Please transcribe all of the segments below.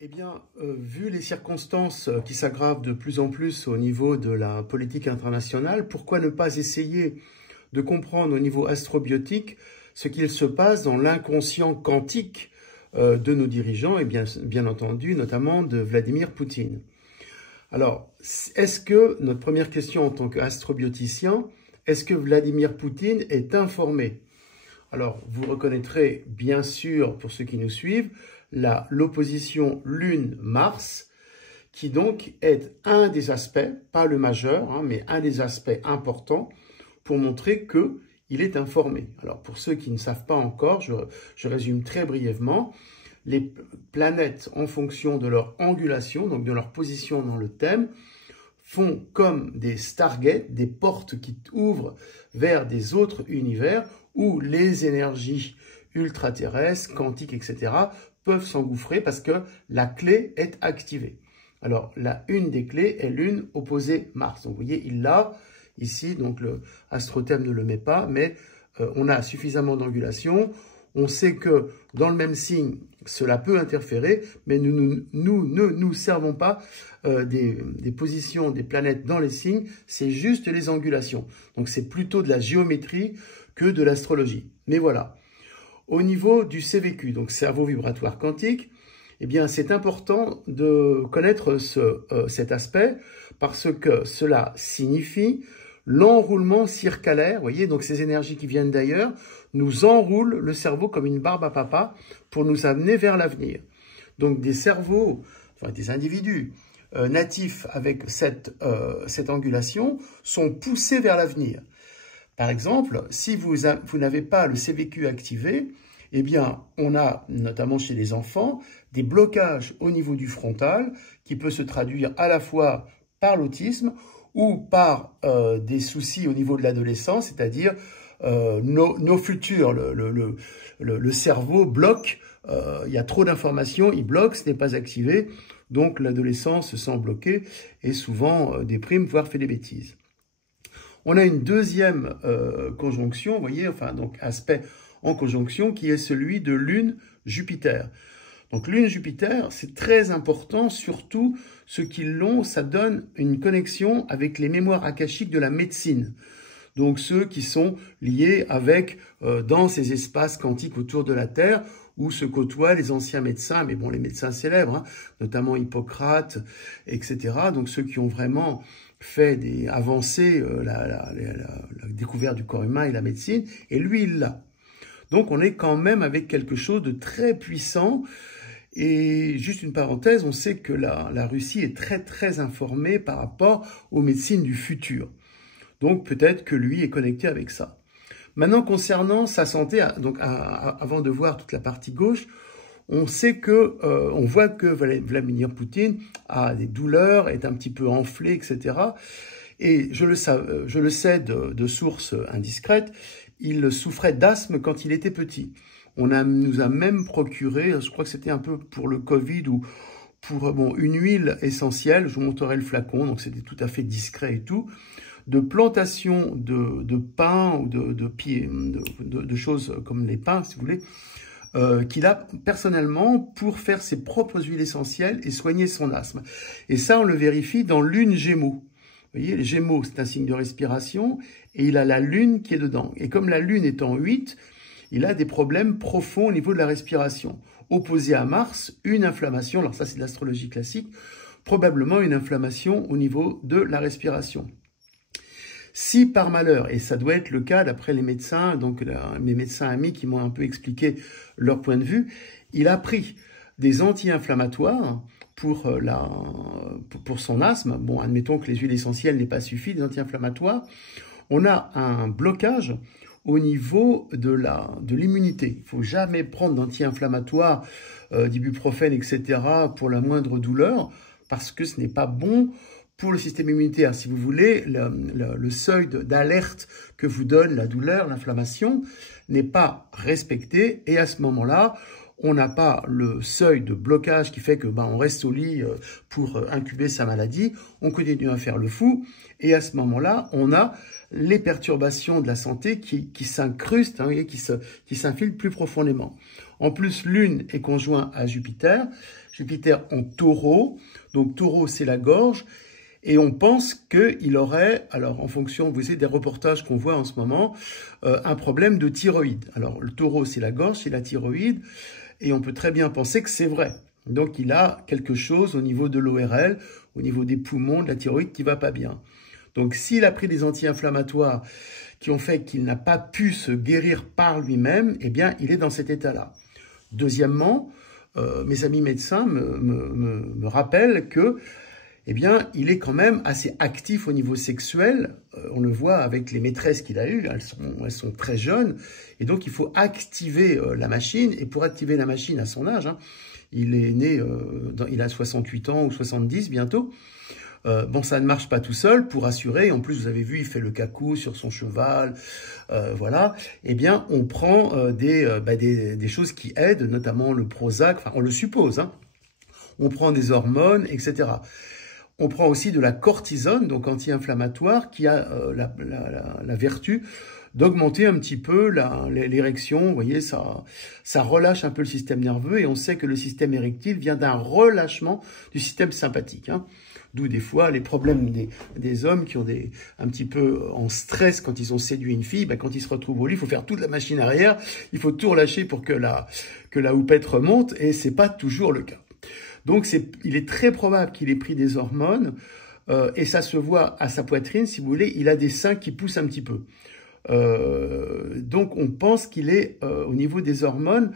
Eh bien, vu les circonstances qui s'aggravent de plus en plus au niveau de la politique internationale, pourquoi ne pas essayer de comprendre au niveau astrobiotique ce qu'il se passe dans l'inconscient quantique de nos dirigeants et bien entendu notamment de Vladimir Poutine. Alors, est-ce que, notre première question en tant qu'astrobioticien, est-ce que Vladimir Poutine est informé? Alors, vous reconnaîtrez bien sûr, pour ceux qui nous suivent, l'opposition Lune-Mars, qui donc est un des aspects, pas le majeur, mais un des aspects importants pour montrer qu'il est informé. Alors, pour ceux qui ne savent pas encore, je résume très brièvement. Les planètes, en fonction de leur angulation, donc de leur position dans le thème, font comme des stargates, des portes qui ouvrent vers des autres univers où les énergies ultra-terrestres, quantiques, etc. peuvent s'engouffrer parce que la clé est activée. Alors, une des clés est Lune opposée Mars. Donc, vous voyez, il l'a ici, donc le astrothème ne le met pas, mais on a suffisamment d'angulation. On sait que dans le même signe, cela peut interférer, mais nous ne nous servons pas des positions des planètes dans les signes, c'est juste les angulations. Donc c'est plutôt de la géométrie que de l'astrologie. Mais voilà. Au niveau du CVQ, donc cerveau vibratoire quantique, eh bien c'est important de connaître cet aspect parce que cela signifie l'enroulement circalaire, vous voyez, donc ces énergies qui viennent d'ailleurs, nous enroulent le cerveau comme une barbe à papa pour nous amener vers l'avenir. Donc des cerveaux, enfin des individus natifs avec cette angulation sont poussés vers l'avenir. Par exemple, si vous n'avez pas le CVQ activé, eh bien, on a, notamment chez les enfants, des blocages au niveau du frontal qui peut se traduire à la fois par l'autisme ou par des soucis au niveau de l'adolescence, c'est-à-dire nos futurs, le cerveau bloque, il y a trop d'informations, il bloque, ce n'est pas activé, donc l'adolescent se sent bloqué et souvent déprime, voire fait des bêtises. On a une deuxième conjonction, vous voyez, enfin donc aspect en conjonction qui est celui de Lune-Jupiter. Donc Lune-Jupiter, c'est très important, surtout ceux qui l'ont, ça donne une connexion avec les mémoires akashiques de la médecine. Donc ceux qui sont liés avec, dans ces espaces quantiques autour de la Terre, où se côtoient les anciens médecins, mais bon, les médecins célèbres, notamment Hippocrate, etc. Donc ceux qui ont vraiment fait avancer la découverte du corps humain et la médecine, et lui, il l'a. Donc on est quand même avec quelque chose de très puissant. Et juste une parenthèse, on sait que la Russie est très très informée par rapport aux médecines du futur. Donc peut-être que lui est connecté avec ça. Maintenant, concernant sa santé, donc avant de voir toute la partie gauche, on voit que Vladimir Poutine a des douleurs, est un petit peu enflé, etc. Et je le sais de sources indiscrètes, il souffrait d'asthme quand il était petit. Nous a même procuré, je crois que c'était un peu pour le Covid ou pour une huile essentielle, je vous montrerai le flacon, donc c'était tout à fait discret et tout, de plantation de pins ou de choses comme les pins, si vous voulez, qu'il a personnellement pour faire ses propres huiles essentielles et soigner son asthme. Et ça, on le vérifie dans Lune Gémeaux. Vous voyez, les Gémeaux, c'est un signe de respiration, et il a la Lune qui est dedans. Et comme la Lune est en 8, il a des problèmes profonds au niveau de la respiration. Opposé à Mars, une inflammation, alors ça c'est de l'astrologie classique, probablement une inflammation au niveau de la respiration. Si par malheur, et ça doit être le cas d'après les médecins, donc mes médecins amis qui m'ont un peu expliqué leur point de vue, il a pris des anti-inflammatoires pour son asthme. Bon, admettons que les huiles essentielles n'aient pas suffi, des anti-inflammatoires. On a un blocage au niveau de l'immunité. Il ne faut jamais prendre d'anti-inflammatoires, d'ibuprofène, etc. pour la moindre douleur, parce que ce n'est pas bon pour le système immunitaire. Si vous voulez, le seuil d'alerte que vous donne la douleur, l'inflammation, n'est pas respecté, et à ce moment-là, on n'a pas le seuil de blocage qui fait que on reste au lit pour incuber sa maladie, on continue à faire le fou, et à ce moment-là, on a les perturbations de la santé qui s'incrustent, qui s'infiltrent plus profondément. En plus, Lune est conjoint à Jupiter. Jupiter en Taureau. Donc, Taureau, c'est la gorge. Et on pense qu'il aurait, alors en fonction, vous savez, des reportages qu'on voit en ce moment, un problème de thyroïde. Alors, le Taureau, c'est la gorge, c'est la thyroïde. Et on peut très bien penser que c'est vrai. Donc, il a quelque chose au niveau de l'ORL, au niveau des poumons, de la thyroïde qui va pas bien. Donc, s'il a pris des anti-inflammatoires qui ont fait qu'il n'a pas pu se guérir par lui-même, eh bien, il est dans cet état-là. Deuxièmement, mes amis médecins me rappellent que, eh bien, il est quand même assez actif au niveau sexuel. On le voit avec les maîtresses qu'il a eues, elles sont très jeunes. Et donc, il faut activer la machine. Et pour activer la machine à son âge, hein, il est né, il a 68 ans ou 70 bientôt. Bon, ça ne marche pas tout seul, pour assurer, en plus vous avez vu, il fait le cacou sur son cheval, voilà, eh bien on prend des choses qui aident, notamment le Prozac, enfin on le suppose, hein. On prend des hormones, etc. On prend aussi de la cortisone, donc anti-inflammatoire, qui a la vertu d'augmenter un petit peu l'érection. Vous voyez, ça relâche un peu le système nerveux, et on sait que le système érectile vient d'un relâchement du système sympathique, hein. D'où des fois les problèmes des hommes qui ont un petit peu en stress quand ils ont séduit une fille. Ben, quand ils se retrouvent au lit, il faut faire toute la machine arrière, il faut tout relâcher pour que la houppette remonte, et c'est pas toujours le cas. Donc il est très probable qu'il ait pris des hormones, et ça se voit à sa poitrine, si vous voulez, il a des seins qui poussent un petit peu. Donc on pense qu'il est au niveau des hormones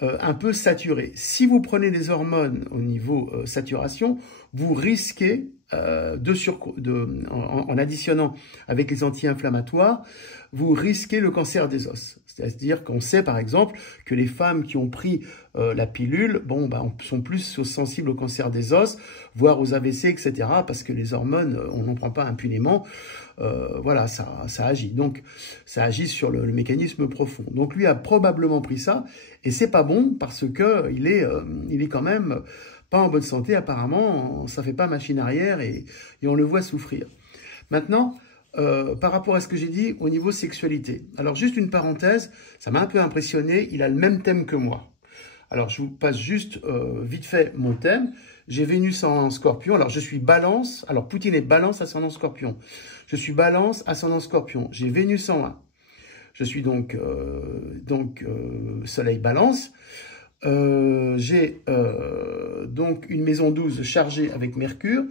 un peu saturé. Si vous prenez des hormones au niveau saturation, vous risquez, en additionnant avec les anti-inflammatoires, vous risquez le cancer des os. C'est-à-dire qu'on sait par exemple que les femmes qui ont pris la pilule, bon, sont plus sensibles au cancer des os, voire aux AVC, etc. Parce que les hormones, on n'en prend pas impunément. Voilà, ça agit. Donc, ça agit sur le mécanisme profond. Donc, lui a probablement pris ça, et c'est pas bon parce que il est quand même pas en bonne santé. Apparemment, ça fait pas machine arrière, et on le voit souffrir. Maintenant, par rapport à ce que j'ai dit au niveau sexualité. Alors, juste une parenthèse, ça m'a un peu impressionné. Il a le même thème que moi. Alors, je vous passe juste vite fait mon thème. J'ai Vénus en Scorpion. Alors, je suis Balance. Alors, Poutine est Balance, ascendant Scorpion. Je suis Balance, ascendant Scorpion. J'ai Vénus en 1. Je suis donc Soleil Balance. J'ai donc une maison 12 chargée avec Mercure.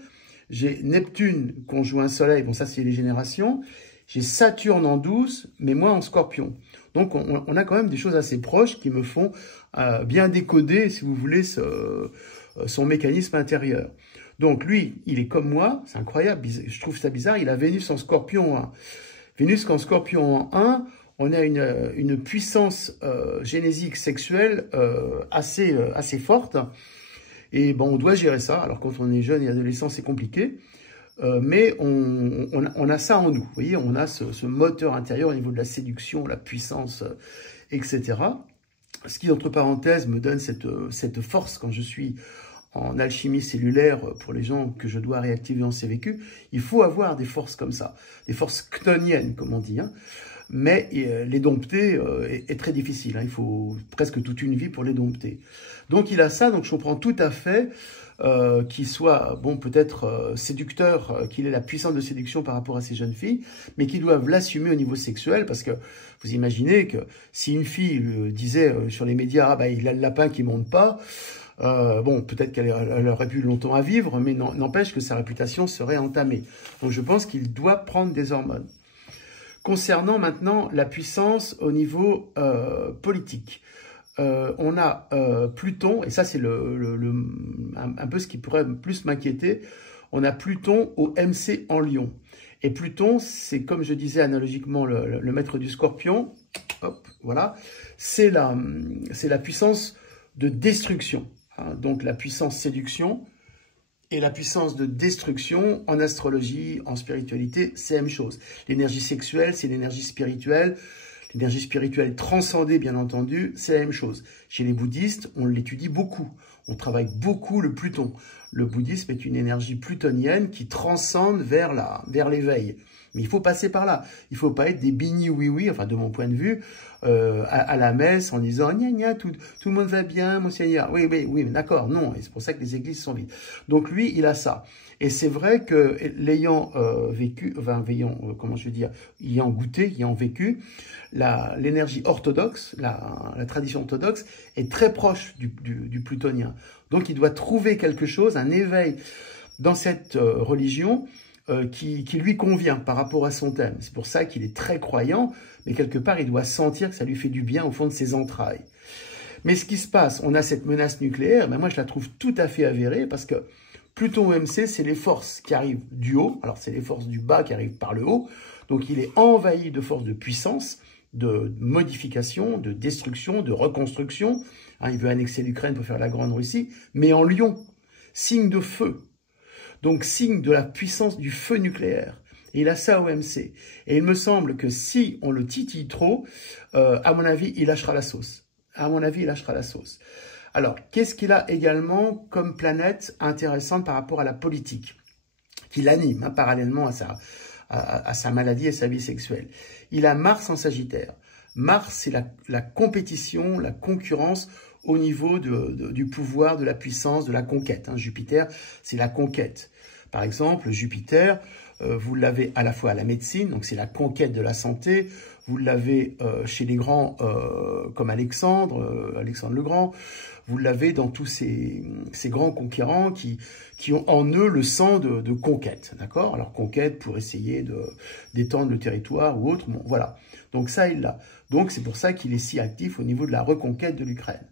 J'ai Neptune conjoint Soleil. Bon, ça, c'est les générations. J'ai Saturne en 12, mais moi en Scorpion. Donc, on a quand même des choses assez proches qui me font bien décoder, si vous voulez, son mécanisme intérieur. Donc, lui, il est comme moi. C'est incroyable. Je trouve ça bizarre. Il a Vénus en Scorpion 1. Vénus en Scorpion en 1, on a une puissance génésique sexuelle assez forte. Et bon, on doit gérer ça. Alors, quand on est jeune et adolescent, c'est compliqué. Mais on a ça en nous. Vous voyez, on a ce moteur intérieur au niveau de la séduction, la puissance, etc. Ce qui, entre parenthèses, me donne cette force quand je suis en alchimie cellulaire pour les gens que je dois réactiver en CVQ. Il faut avoir des forces comme ça, des forces chtoniennes, comme on dit, hein. Mais les dompter est très difficile, hein. Il faut presque toute une vie pour les dompter. Donc il a ça, donc je comprends tout à fait qu'il soit, bon, peut-être séducteur, qu'il ait la puissance de séduction par rapport à ces jeunes filles, mais qu'ils doivent l'assumer au niveau sexuel, parce que vous imaginez que si une fille disait sur les médias, ah bah il a le lapin qui monte pas, bon, peut-être qu'elle aurait pu longtemps à vivre, mais n'empêche que sa réputation serait entamée. Donc je pense qu'il doit prendre des hormones. Concernant maintenant la puissance au niveau politique, on a Pluton, et ça c'est un peu ce qui pourrait plus m'inquiéter, on a Pluton au MC en Lion. Et Pluton, c'est comme je disais analogiquement le maître du Scorpion, hop, voilà, c'est la puissance de destruction, hein, donc la puissance séduction, et la puissance de destruction en astrologie, en spiritualité, c'est la même chose. L'énergie sexuelle, c'est l'énergie spirituelle. L'énergie spirituelle transcendée, bien entendu, c'est la même chose. Chez les bouddhistes, on l'étudie beaucoup. On travaille beaucoup le Pluton. Le bouddhisme est une énergie plutonienne qui transcende vers l'éveil. Mais il faut passer par là. Il ne faut pas être des bini oui-oui, enfin de mon point de vue, à la messe en disant gna gna, tout le monde va bien, monseigneur. Oui, mais d'accord, non. Et c'est pour ça que les églises sont vides. Donc lui, il a ça. Et c'est vrai que l'ayant vécu, enfin, comment je veux dire, ayant goûté, ayant vécu, l'énergie orthodoxe, la tradition orthodoxe est très proche du plutonien. Donc il doit trouver quelque chose, un éveil dans cette religion qui lui convient par rapport à son thème. C'est pour ça qu'il est très croyant, mais quelque part il doit sentir que ça lui fait du bien au fond de ses entrailles. Mais ce qui se passe, on a cette menace nucléaire, mais moi je la trouve tout à fait avérée parce que Pluton OMC, c'est les forces qui arrivent du haut, alors c'est les forces du bas qui arrivent par le haut, donc il est envahi de forces de puissance, de modification, de destruction, de reconstruction. Hein, il veut annexer l'Ukraine pour faire la Grande Russie, mais en Lion, signe de feu, donc signe de la puissance du feu nucléaire. Et il a ça au OMC. Et il me semble que si on le titille trop, à mon avis, il lâchera la sauce. À mon avis, il lâchera la sauce. Alors, qu'est-ce qu'il a également comme planète intéressante par rapport à la politique, qui l'anime, hein, parallèlement à sa maladie et sa vie sexuelle? Il a Mars en Sagittaire. Mars, c'est la compétition, la concurrence au niveau du pouvoir, de la puissance, de la conquête. Hein. Jupiter, c'est la conquête. Par exemple, Jupiter, vous l'avez à la fois à la médecine, donc c'est la conquête de la santé. Vous l'avez chez les grands comme Alexandre le Grand. Vous l'avez dans tous ces grands conquérants qui ont en eux le sang de conquête, d'accord? Alors conquête pour essayer d'étendre le territoire ou autre, bon, voilà. Donc ça, il l'a. Donc c'est pour ça qu'il est si actif au niveau de la reconquête de l'Ukraine.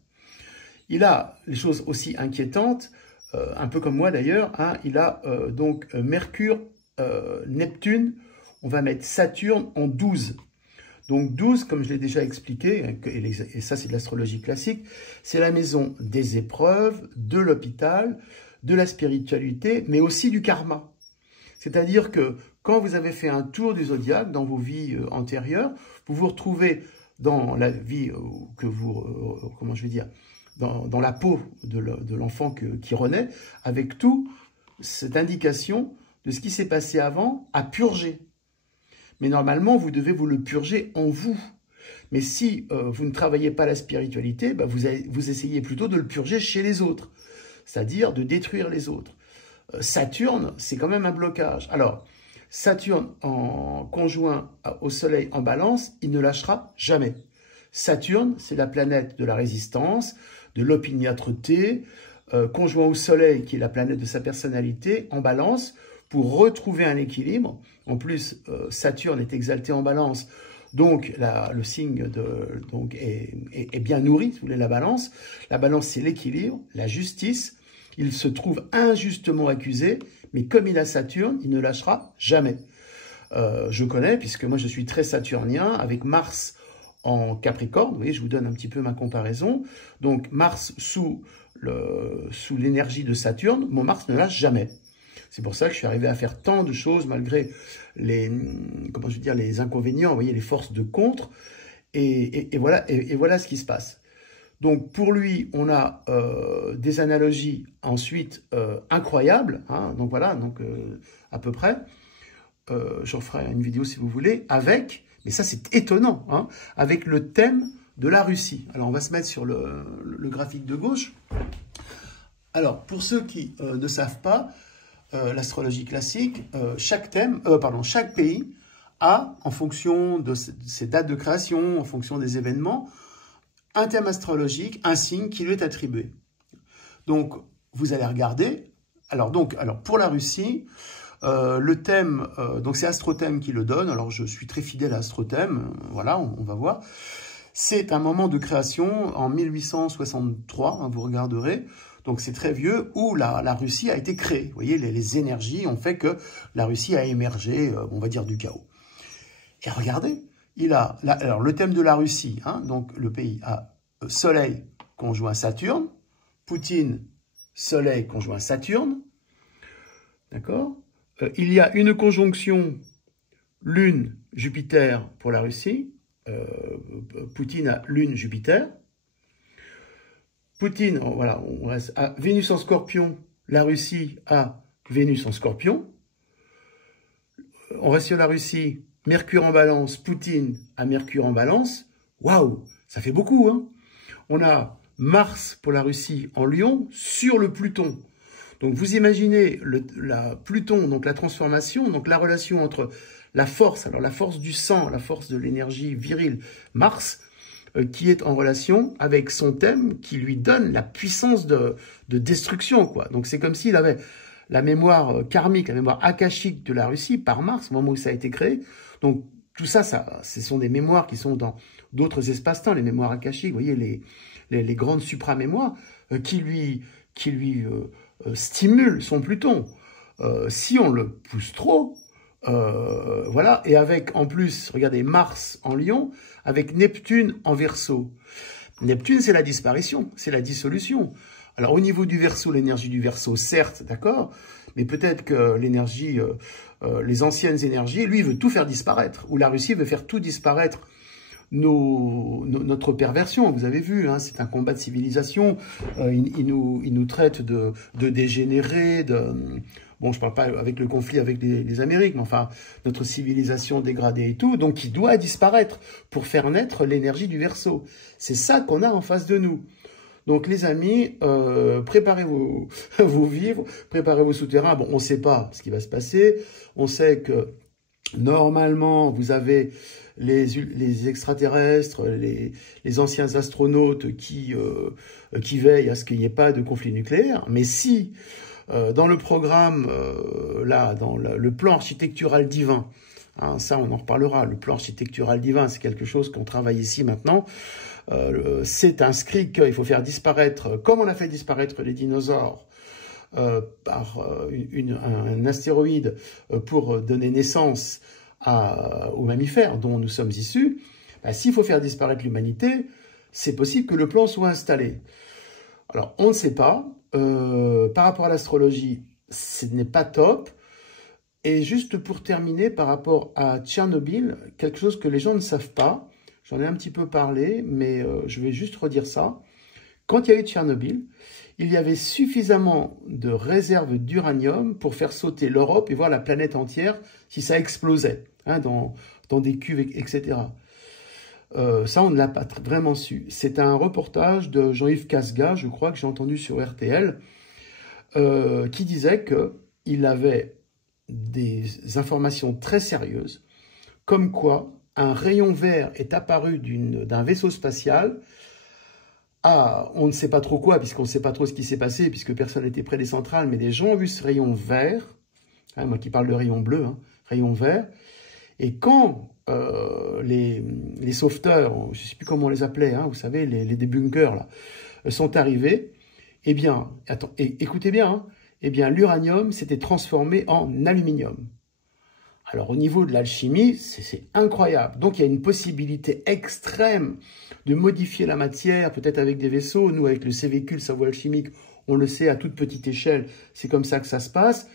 Il a les choses aussi inquiétantes, un peu comme moi d'ailleurs, hein, il a donc Mercure, Neptune, on va mettre Saturne en 12. Donc 12, comme je l'ai déjà expliqué, et ça c'est de l'astrologie classique, c'est la maison des épreuves, de l'hôpital, de la spiritualité, mais aussi du karma. C'est-à-dire que quand vous avez fait un tour du zodiaque dans vos vies antérieures, vous vous retrouvez dans la vie que vous, comment je vais dire, dans la peau de l'enfant qui renaît, avec tout cette indication de ce qui s'est passé avant à purger. Mais normalement, vous devez vous le purger en vous. Mais si vous ne travaillez pas la spiritualité, bah vous essayez plutôt de le purger chez les autres, c'est-à-dire de détruire les autres. Saturne, c'est quand même un blocage. Alors, Saturne en conjoint au Soleil en Balance, il ne lâchera jamais. Saturne, c'est la planète de la résistance, de l'opiniâtreté, conjoint au Soleil, qui est la planète de sa personnalité, en Balance, pour retrouver un équilibre. En plus, Saturne est exalté en Balance, donc le signe est bien nourri, si vous voulez, la Balance. La Balance, c'est l'équilibre, la justice. Il se trouve injustement accusé, mais comme il a Saturne, il ne lâchera jamais. Je connais, puisque moi je suis très saturnien, avec Mars en Capricorne. Vous voyez, je vous donne un petit peu ma comparaison. Donc Mars sous l'énergie de Saturne, mon Mars ne lâche jamais. C'est pour ça que je suis arrivé à faire tant de choses malgré les inconvénients, vous voyez, les forces de contre. Et voilà ce qui se passe. Donc pour lui, on a des analogies ensuite incroyables. Hein, donc voilà, à peu près. Je referai une vidéo si vous voulez, mais ça c'est étonnant, hein, avec le thème de la Russie. Alors on va se mettre sur le graphique de gauche. Alors pour ceux qui ne savent pas, l'astrologie classique, chaque pays a, en fonction de ses dates de création, en fonction des événements, un thème astrologique, un signe qui lui est attribué. Donc, vous allez regarder. Alors pour la Russie, le thème, donc c'est Astrothème qui le donne. Alors, je suis très fidèle à Astrothème. Voilà, on va voir. C'est un moment de création en 1863, hein, vous regarderez. Donc c'est très vieux, où la Russie a été créée. Vous voyez, les énergies ont fait que la Russie a émergé, on va dire, du chaos. Et regardez, alors le thème de la Russie, hein, donc le pays a Soleil conjoint Saturne, Poutine, Soleil conjoint Saturne, d'accord? Il y a une conjonction Lune, Jupiter pour la Russie, Poutine a Lune, Jupiter. Poutine, voilà, on reste à Vénus en Scorpion, la Russie a Vénus en Scorpion. on reste sur la Russie, Mercure en balance, Poutine à Mercure en balance, waouh, ça fait beaucoup, hein. On a Mars pour la Russie en Lion sur le Pluton. Donc vous imaginez la Pluton, donc la transformation, donc la relation entre la force, alors la force du sang, la force de l'énergie virile, Mars, qui est en relation avec son thème qui lui donne la puissance de destruction, quoi. Donc c'est comme s'il avait la mémoire karmique, la mémoire akashique de la Russie par Mars, au moment où ça a été créé. Donc tout ça, ce sont des mémoires qui sont dans d'autres espaces-temps, les mémoires akashiques, vous voyez, les grandes supramémoires qui lui stimulent son Pluton. Si on le pousse trop, voilà, et avec en plus, regardez, Mars en Lion, avec Neptune en Verseau. Neptune, c'est la disparition, c'est la dissolution. Alors au niveau du Verseau, l'énergie du Verseau, certes, d'accord, mais peut-être que l'énergie, les anciennes énergies, lui, veut tout faire disparaître, ou la Russie veut faire tout disparaître. Notre perversion, vous avez vu, hein, c'est un combat de civilisation, il nous traite de dégénérés, bon, je parle pas avec le conflit avec les Amériques, mais enfin, notre civilisation dégradée et tout, donc qui doit disparaître pour faire naître l'énergie du Verseau. C'est ça qu'on a en face de nous. Donc les amis, préparez vos vivres, préparez vos souterrains. Bon, on ne sait pas ce qui va se passer, on sait que normalement, vous avez les extraterrestres, les anciens astronautes qui veillent à ce qu'il n'y ait pas de conflit nucléaire. Mais si, dans le programme, là, dans le plan architectural divin, hein, ça on en reparlera, le plan architectural divin, c'est quelque chose qu'on travaille ici maintenant, c'est inscrit qu'il faut faire disparaître, comme on a fait disparaître les dinosaures, par un astéroïde pour donner naissance aux mammifères dont nous sommes issus, bah, s'il faut faire disparaître l'humanité, c'est possible que le plan soit installé. Alors, on ne sait pas. Par rapport à l'astrologie, ce n'est pas top. Et juste pour terminer, par rapport à Tchernobyl, quelque chose que les gens ne savent pas, j'en ai un petit peu parlé, mais je vais juste redire ça. Quand il y a eu Tchernobyl, il y avait suffisamment de réserves d'uranium pour faire sauter l'Europe et voir la planète entière si ça explosait, hein, dans des cuves, etc. Ça, on ne l'a pas vraiment su. C'est un reportage de Jean-Yves Casga, je crois, que j'ai entendu sur RTL, qui disait qu'il avait des informations très sérieuses, comme quoi un rayon vert est apparu d'un vaisseau spatial. Ah, on ne sait pas trop quoi, puisqu'on ne sait pas trop ce qui s'est passé, puisque personne n'était près des centrales, mais des gens ont vu ce rayon vert, hein, moi qui parle de rayon bleu, hein, rayon vert, et quand les sauveteurs, je ne sais plus comment on les appelait, hein, vous savez, les débunkers, là, sont arrivés, eh bien, écoutez bien, hein, eh bien, l'uranium s'était transformé en aluminium. Alors, au niveau de l'alchimie, c'est incroyable. Donc, il y a une possibilité extrême de modifier la matière, peut-être avec des vaisseaux. Nous, avec le CVQ, le cerveau alchimique, on le sait à toute petite échelle. C'est comme ça que ça se passe.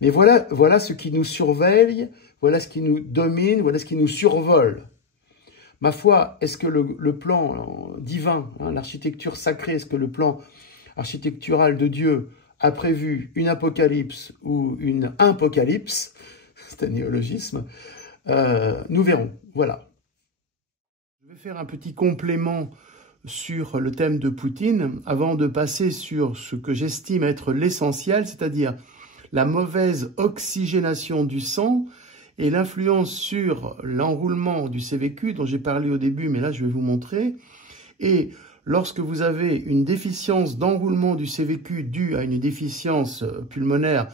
Mais voilà ce qui nous surveille, voilà ce qui nous domine, voilà ce qui nous survole. Ma foi, est-ce que le plan divin, hein, l'architecture sacrée, est-ce que le plan architectural de Dieu a prévu une apocalypse ou une impocalypse? C'est un néologisme. Nous verrons. Voilà. Je vais faire un petit complément sur le thème de Poutine avant de passer sur ce que j'estime être l'essentiel, c'est-à-dire la mauvaise oxygénation du sang et l'influence sur l'enroulement du CVQ dont j'ai parlé au début, mais là je vais vous montrer. Et lorsque vous avez une déficience d'enroulement du CVQ due à une déficience pulmonaire,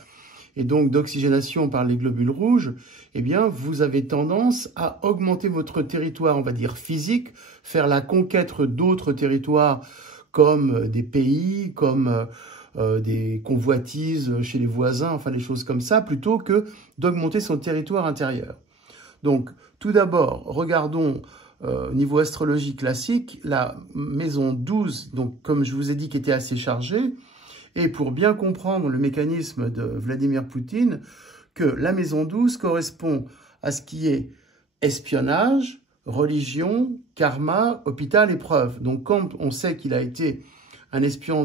et donc d'oxygénation par les globules rouges, eh bien, vous avez tendance à augmenter votre territoire, on va dire physique, faire la conquête d'autres territoires comme des pays, comme des convoitises chez les voisins, enfin des choses comme ça, plutôt que d'augmenter son territoire intérieur. Donc, tout d'abord, regardons au niveau astrologie classique, la maison 12, donc comme je vous ai dit, qui était assez chargée. Et pour bien comprendre le mécanisme de Vladimir Poutine, que la maison 12 correspond à ce qui est espionnage, religion, karma, hôpital, épreuve. Donc quand on sait qu'il a été un espion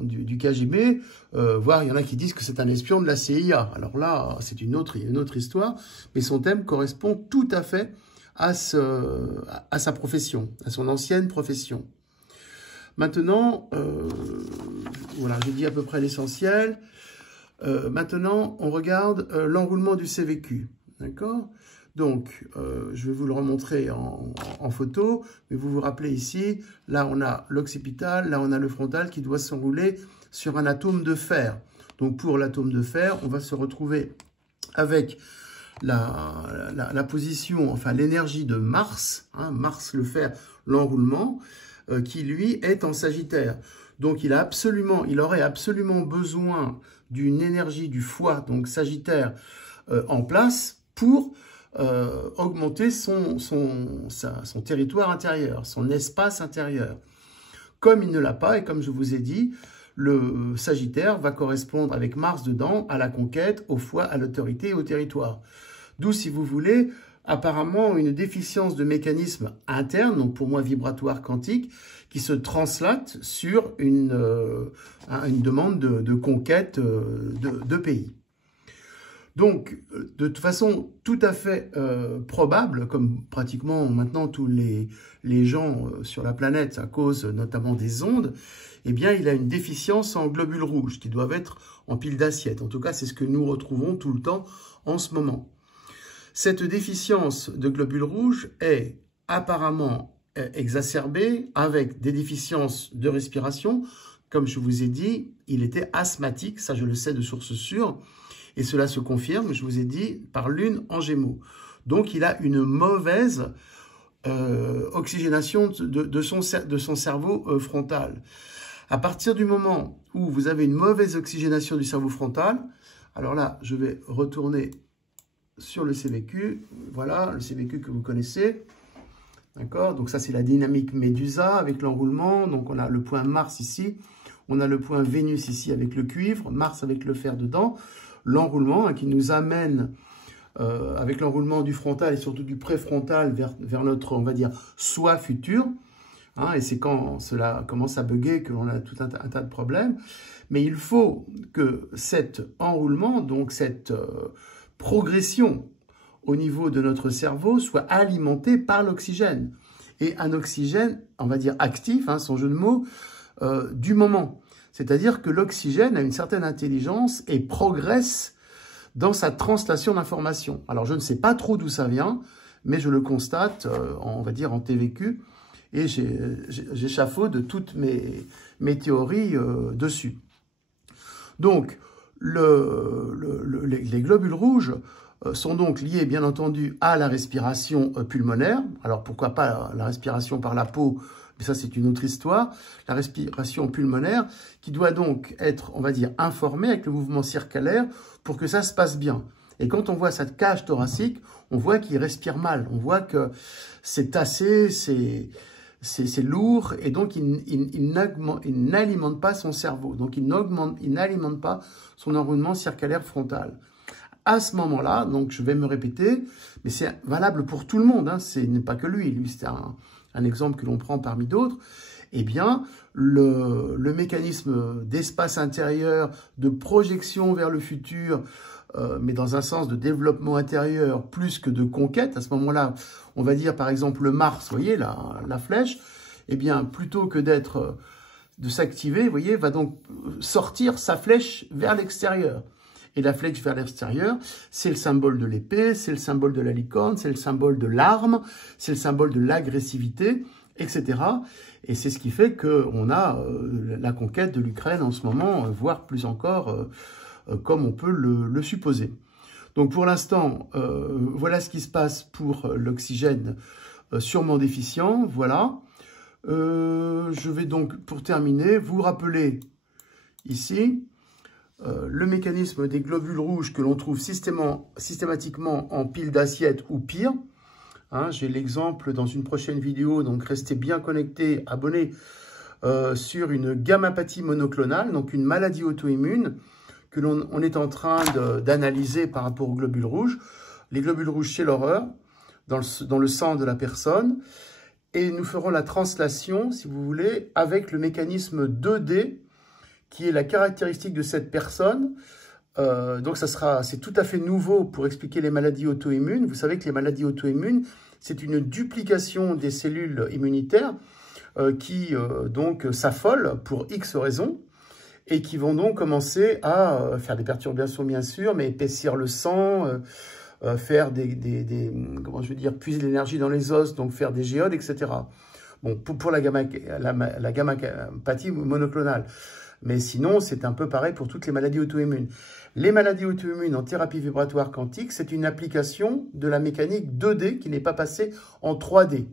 du KGB, voire il y en a qui disent que c'est un espion de la CIA. Alors là, c'est une autre histoire, mais son thème correspond tout à fait à sa profession, à son ancienne profession. Maintenant, voilà, j'ai dit à peu près l'essentiel. Maintenant, on regarde l'enroulement du CVQ, d'accord? Donc, je vais vous le remontrer en photo, mais vous vous rappelez ici, là on a l'occipital, là on a le frontal qui doit s'enrouler sur un atome de fer. Donc pour l'atome de fer, on va se retrouver avec la position, enfin l'énergie de Mars, hein, Mars le fer, l'enroulement, qui lui est en Sagittaire. Donc il aurait absolument besoin d'une énergie du foie, donc Sagittaire, en place pour augmenter son territoire intérieur, son espace intérieur. Comme il ne l'a pas, et comme je vous ai dit, le Sagittaire va correspondre avec Mars dedans à la conquête, au foie, à l'autorité et au territoire. D'où, si vous voulez, apparemment une déficience de mécanisme interne, donc pour moi vibratoire quantique, qui se translate sur une demande de conquête de pays. Donc, de toute façon tout à fait probable, comme pratiquement maintenant tous les gens sur la planète, à cause notamment des ondes, eh bien, il a une déficience en globules rouges qui doivent être en pile d'assiette. En tout cas, c'est ce que nous retrouvons tout le temps en ce moment. Cette déficience de globules rouges est apparemment exacerbée avec des déficiences de respiration. Comme je vous ai dit, il était asthmatique, ça je le sais de source sûre. Et cela se confirme, je vous ai dit, par Lune en Gémeaux. Donc, il a une mauvaise oxygénation de son cerveau frontal. À partir du moment où vous avez une mauvaise oxygénation du cerveau frontal, alors là, je vais retourner sur le CVQ. Voilà, le CVQ que vous connaissez. D'accord? Donc ça, c'est la dynamique Médusa avec l'enroulement. Donc, on a le point Mars ici. On a le point Vénus ici avec le cuivre. Mars avec le fer dedans. L'enroulement qui nous amène, avec l'enroulement du frontal et surtout du préfrontal vers notre, on va dire, soi futur. Hein, et c'est quand cela commence à bugger que l'on a tout un tas de problèmes. Mais il faut que cet enroulement, donc cette progression au niveau de notre cerveau soit alimentée par l'oxygène. Et un oxygène, on va dire actif, hein, son jeu de mots, du moment. C'est-à-dire que l'oxygène a une certaine intelligence et progresse dans sa translation d'informations. Alors, je ne sais pas trop d'où ça vient, mais je le constate, on va dire, en TVQ, et j'échafaude toutes mes théories dessus. Donc, les globules rouges sont donc liés, bien entendu, à la respiration pulmonaire. Alors, pourquoi pas la respiration par la peau? Mais ça, c'est une autre histoire. La respiration pulmonaire qui doit donc être, on va dire, informée avec le mouvement circulaire pour que ça se passe bien. Et quand on voit cette cage thoracique, on voit qu'il respire mal. On voit que c'est tassé, c'est lourd, et donc il n'alimente pas son cerveau. Donc il n'alimente pas son enroulement circulaire frontal. À ce moment-là, donc je vais me répéter, mais c'est valable pour tout le monde, hein, ce n'est pas que lui. Lui, c'est un exemple que l'on prend parmi d'autres, eh bien, le mécanisme d'espace intérieur, de projection vers le futur, mais dans un sens de développement intérieur plus que de conquête, à ce moment-là, on va dire par exemple le Mars, vous voyez, la flèche, eh bien, plutôt que de s'activer, vous voyez, va donc sortir sa flèche vers l'extérieur. Et la flèche vers l'extérieur, c'est le symbole de l'épée, c'est le symbole de la licorne, c'est le symbole de l'arme, c'est le symbole de l'agressivité, etc. Et c'est ce qui fait qu'on a la conquête de l'Ukraine en ce moment, voire plus encore, comme on peut le supposer. Donc pour l'instant, voilà ce qui se passe pour l'oxygène sûrement déficient. Voilà. Je vais donc, pour terminer, vous rappeler ici le mécanisme des globules rouges que l'on trouve systématiquement en pile d'assiette ou pire. Hein, j'ai l'exemple dans une prochaine vidéo, donc restez bien connectés, abonnés sur une gammapathie monoclonale, donc une maladie auto-immune que l'on est en train d'analyser par rapport aux globules rouges. Les globules rouges chez l'horreur, dans le sang de la personne. et nous ferons la translation, si vous voulez, avec le mécanisme 2D, qui est la caractéristique de cette personne. Donc c'est tout à fait nouveau pour expliquer les maladies auto-immunes. Vous savez que les maladies auto-immunes, c'est une duplication des cellules immunitaires qui donc s'affolent pour X raisons et qui vont donc commencer à faire des perturbations bien sûr, mais épaissir le sang, faire comment je veux dire, puiser l'énergie dans les os, donc faire des géodes, etc. Bon, pour la gammapathie monoclonale. Mais sinon, c'est un peu pareil pour toutes les maladies auto-immunes. Les maladies auto-immunes en thérapie vibratoire quantique, c'est une application de la mécanique 2D qui n'est pas passée en 3D.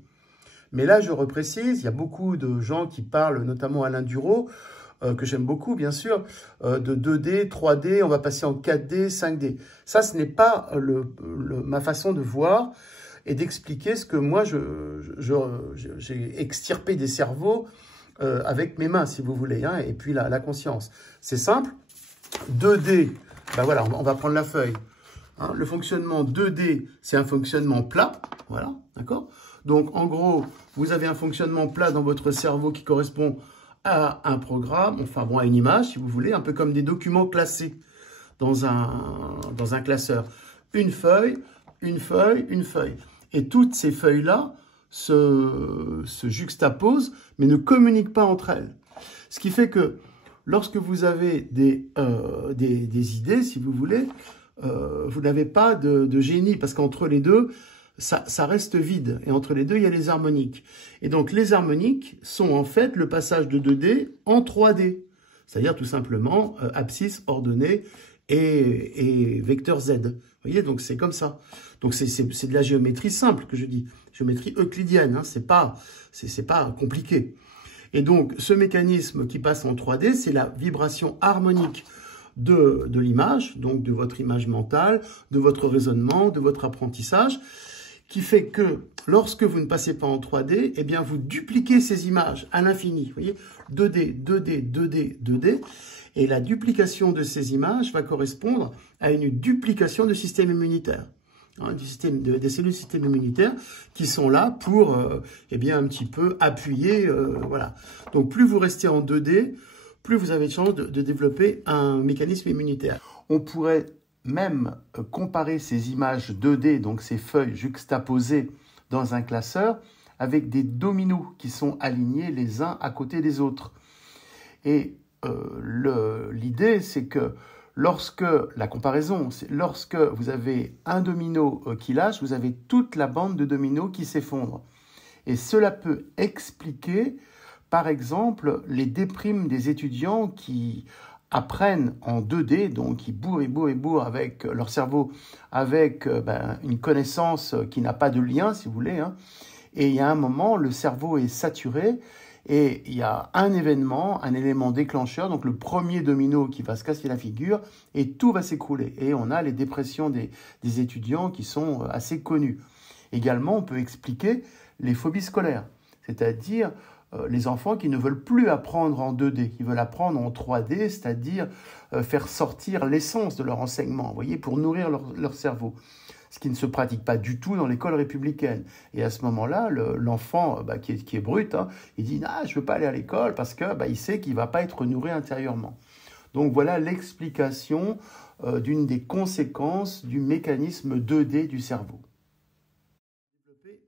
Mais là, je reprécise, il y a beaucoup de gens qui parlent, notamment Alain Duro, que j'aime beaucoup, bien sûr, de 2D, 3D, on va passer en 4D, 5D. Ça, ce n'est pas ma façon de voir et d'expliquer ce que moi, j'ai extirpé des cerveaux avec mes mains, si vous voulez, hein, et puis la conscience. C'est simple. 2D, ben voilà, on va prendre la feuille. Hein, le fonctionnement 2D, c'est un fonctionnement plat. Voilà, d'accord? Donc, en gros, vous avez un fonctionnement plat dans votre cerveau qui correspond à un programme, enfin bon, à une image, si vous voulez, un peu comme des documents classés dans un classeur. Une feuille, une feuille, une feuille. Et toutes ces feuilles-là se juxtaposent, mais ne communiquent pas entre elles. Ce qui fait que lorsque vous avez des idées, si vous voulez, vous n'avez pas de génie, parce qu'entre les deux, ça reste vide. Et entre les deux, il y a les harmoniques. Et donc, les harmoniques sont en fait le passage de 2D en 3D. C'est-à-dire tout simplement abscisse, ordonnée et vecteur Z. Vous voyez, donc c'est comme ça. Donc, c'est de la géométrie simple que je dis. Géométrie euclidienne, hein, c'est pas compliqué. Et donc, ce mécanisme qui passe en 3D, c'est la vibration harmonique de l'image, donc de votre image mentale, de votre raisonnement, de votre apprentissage, qui fait que lorsque vous ne passez pas en 3D, eh bien vous dupliquez ces images à l'infini. Vous voyez, 2D, 2D, 2D, 2D. Et la duplication de ces images va correspondre à une duplication du système immunitaire. Hein, des cellules du système immunitaire qui sont là pour eh bien, un petit peu appuyer. Voilà. Donc plus vous restez en 2D, plus vous avez de chance de développer un mécanisme immunitaire. On pourrait même comparer ces images 2D, donc ces feuilles juxtaposées dans un classeur, avec des dominos qui sont alignés les uns à côté des autres. Et l'idée, c'est que lorsque vous avez un domino qui lâche, vous avez toute la bande de dominos qui s'effondre. Et cela peut expliquer, par exemple, les déprimes des étudiants qui apprennent en 2D, donc ils bourrent avec leur cerveau, avec une connaissance qui n'a pas de lien, si vous voulez. Hein. Et il y a un moment, le cerveau est saturé et il y a un événement, un élément déclencheur, donc le premier domino qui va se casser la figure et tout va s'écrouler. Et on a les dépressions des étudiants qui sont assez connues. Également, on peut expliquer les phobies scolaires, c'est-à-dire les enfants qui ne veulent plus apprendre en 2D, ils veulent apprendre en 3D, c'est-à-dire faire sortir l'essence de leur enseignement, vous voyez, pour nourrir leur cerveau. Ce qui ne se pratique pas du tout dans l'école républicaine. Et à ce moment-là, l'enfant qui est brut, hein, il dit « Ah, je ne veux pas aller à l'école parce que il sait qu'il ne va pas être nourri intérieurement ». Donc voilà l'explication d'une des conséquences du mécanisme 2D du cerveau.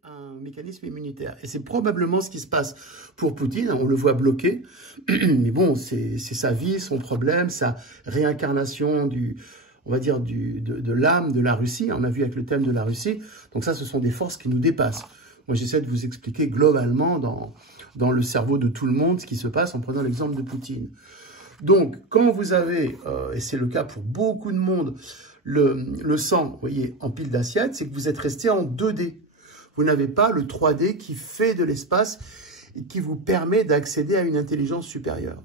Un mécanisme immunitaire. Et c'est probablement ce qui se passe pour Poutine. On le voit bloqué. Mais bon, c'est sa vie, son problème, sa réincarnation on va dire, de l'âme de la Russie. On a vu avec le thème de la Russie. Donc ça, ce sont des forces qui nous dépassent. Moi, j'essaie de vous expliquer globalement dans le cerveau de tout le monde ce qui se passe en prenant l'exemple de Poutine. Donc, quand vous avez, et c'est le cas pour beaucoup de monde, le sang, vous voyez, en pile d'assiettes, c'est que vous êtes resté en 2D. Vous n'avez pas le 3D qui fait de l'espace et qui vous permet d'accéder à une intelligence supérieure.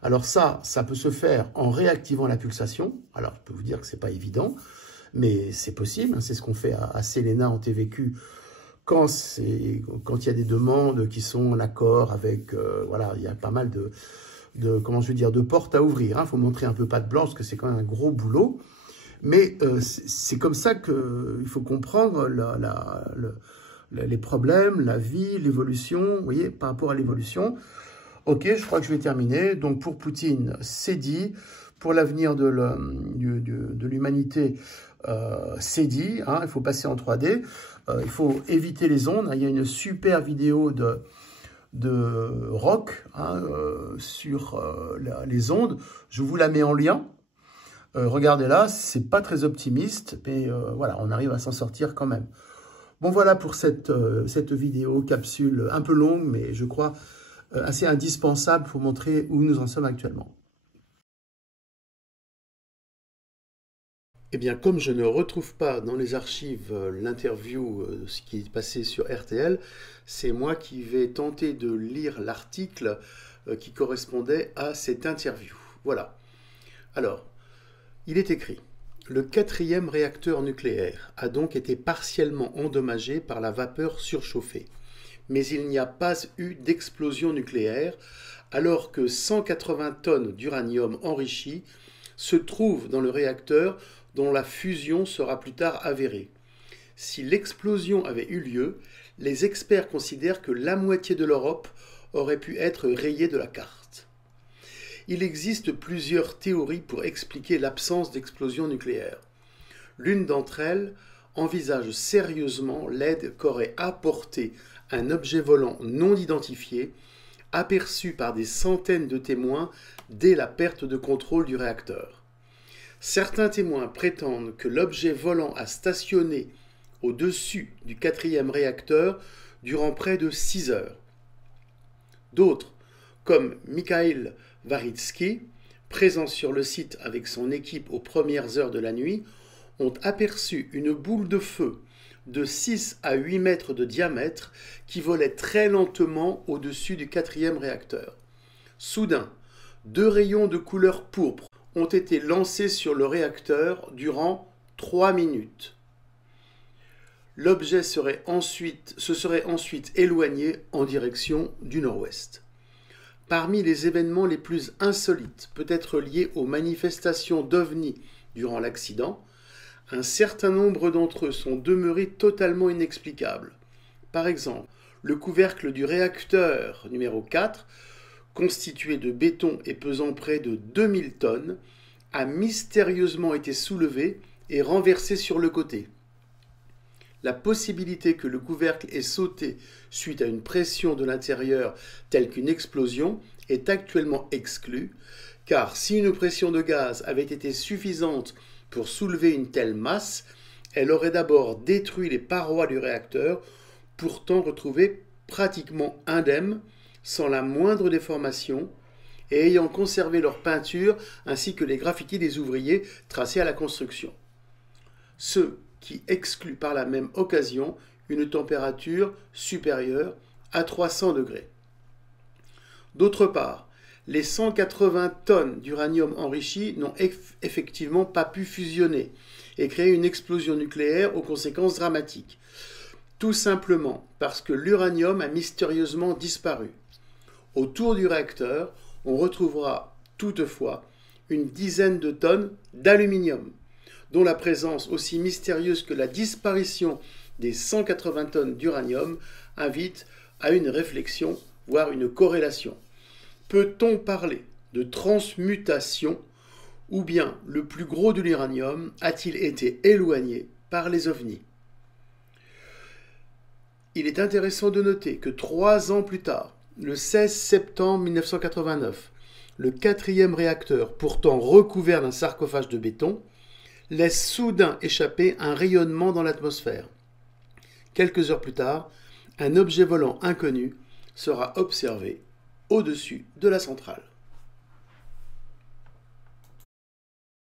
Alors ça peut se faire en réactivant la pulsation. Alors, je peux vous dire que ce n'est pas évident, mais c'est possible. Hein. C'est ce qu'on fait à Selena en TVQ quand il y a des demandes qui sont en accord avec... voilà, il y a pas mal de portes à ouvrir. Il faut montrer un peu patte blanche, parce que c'est quand même un gros boulot. Mais c'est comme ça qu'il faut comprendre les problèmes, la vie, l'évolution, vous voyez, par rapport à l'évolution. Ok, je crois que je vais terminer. Donc pour Poutine, c'est dit. Pour l'avenir de l'humanité, c'est dit. Hein, il faut passer en 3D. Il faut éviter les ondes. Il y a une super vidéo de Rock sur les ondes. Je vous la mets en lien. Regardez-la, c'est pas très optimiste, mais voilà, on arrive à s'en sortir quand même. Bon, voilà pour cette vidéo, capsule un peu longue, mais je crois assez indispensable pour montrer où nous en sommes actuellement. Eh bien, comme je ne retrouve pas dans les archives l'interview, ce qui est passé sur RTL, c'est moi qui vais tenter de lire l'article qui correspondait à cette interview. Voilà. Alors, il est écrit « Le 4e réacteur nucléaire a donc été partiellement endommagé par la vapeur surchauffée. Mais il n'y a pas eu d'explosion nucléaire, alors que 180 tonnes d'uranium enrichi se trouvent dans le réacteur dont la fusion sera plus tard avérée. Si l'explosion avait eu lieu, les experts considèrent que la moitié de l'Europe aurait pu être rayée de la carte. Il existe plusieurs théories pour expliquer l'absence d'explosion nucléaire. L'une d'entre elles envisage sérieusement l'aide qu'aurait apporté un objet volant non identifié, aperçu par des centaines de témoins dès la perte de contrôle du réacteur. Certains témoins prétendent que l'objet volant a stationné au-dessus du 4e réacteur durant près de 6 heures. D'autres, comme Mikhail Varitsky, présent sur le site avec son équipe aux premières heures de la nuit, ont aperçu une boule de feu de 6 à 8 mètres de diamètre qui volait très lentement au-dessus du 4e réacteur. Soudain, 2 rayons de couleur pourpre ont été lancés sur le réacteur durant 3 minutes. L'objet se serait ensuite éloigné en direction du nord-ouest. Parmi les événements les plus insolites, peut-être liés aux manifestations d'OVNI durant l'accident, un certain nombre d'entre eux sont demeurés totalement inexplicables. Par exemple, le couvercle du réacteur numéro 4, constitué de béton et pesant près de 2000 tonnes, a mystérieusement été soulevé et renversé sur le côté. La possibilité que le couvercle ait sauté suite à une pression de l'intérieur telle qu'une explosion est actuellement exclue, car si une pression de gaz avait été suffisante pour soulever une telle masse, elle aurait d'abord détruit les parois du réacteur, pourtant retrouvées pratiquement indemnes, sans la moindre déformation, et ayant conservé leur peinture ainsi que les graffitis des ouvriers tracés à la construction. Ce qui exclut par la même occasion une température supérieure à 300 degrés. D'autre part, les 180 tonnes d'uranium enrichi n'ont effectivement pas pu fusionner et créer une explosion nucléaire aux conséquences dramatiques, tout simplement parce que l'uranium a mystérieusement disparu. Autour du réacteur, on retrouvera toutefois une dizaine de tonnes d'aluminium, dont la présence aussi mystérieuse que la disparition des 180 tonnes d'uranium invite à une réflexion, voire une corrélation. Peut-on parler de transmutation ou bien le plus gros de l'uranium a-t-il été éloigné par les ovnis? Il est intéressant de noter que 3 ans plus tard, le 16 septembre 1989, le 4e réacteur, pourtant recouvert d'un sarcophage de béton, laisse soudain échapper un rayonnement dans l'atmosphère. Quelques heures plus tard, un objet volant inconnu sera observé au-dessus de la centrale.